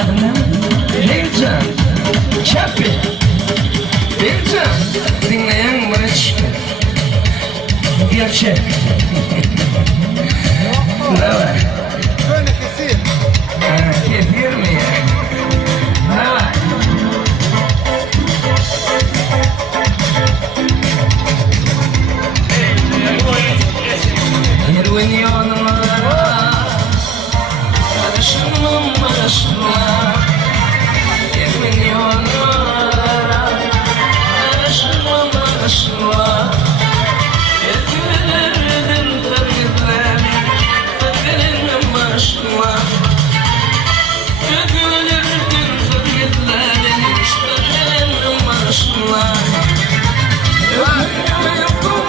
Şahanem, Heyecan, Çapi, Heyecan, dinleyen bana çıkın. Gerçek. Ne var? Böyle kesin. Kefir mi ya? Ne var? Yürüyün yollara, karışmam başına. Yürüyün yollara, karışmam başına. Yetmelerin tergitleri, tergitlerin başına. Yetmelerin tergitleri, tergitlerin başına. Yetmelerin başına.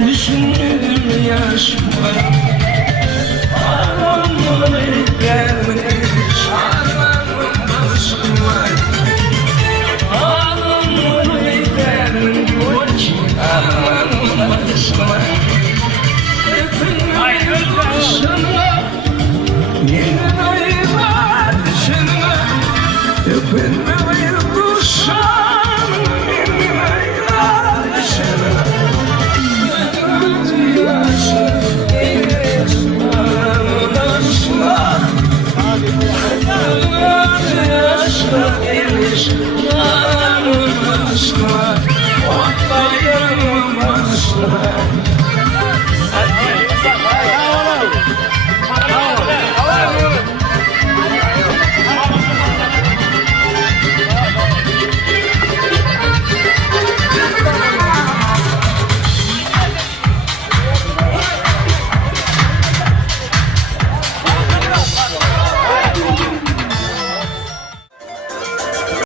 Düşündüm yaşıma, ağlamam gelmiş, ağlamam başıma, ağlamam gelmiş, ağlamam başıma. Hepin başıma, yine ayıma düşünme, hepin başıma. Aşk,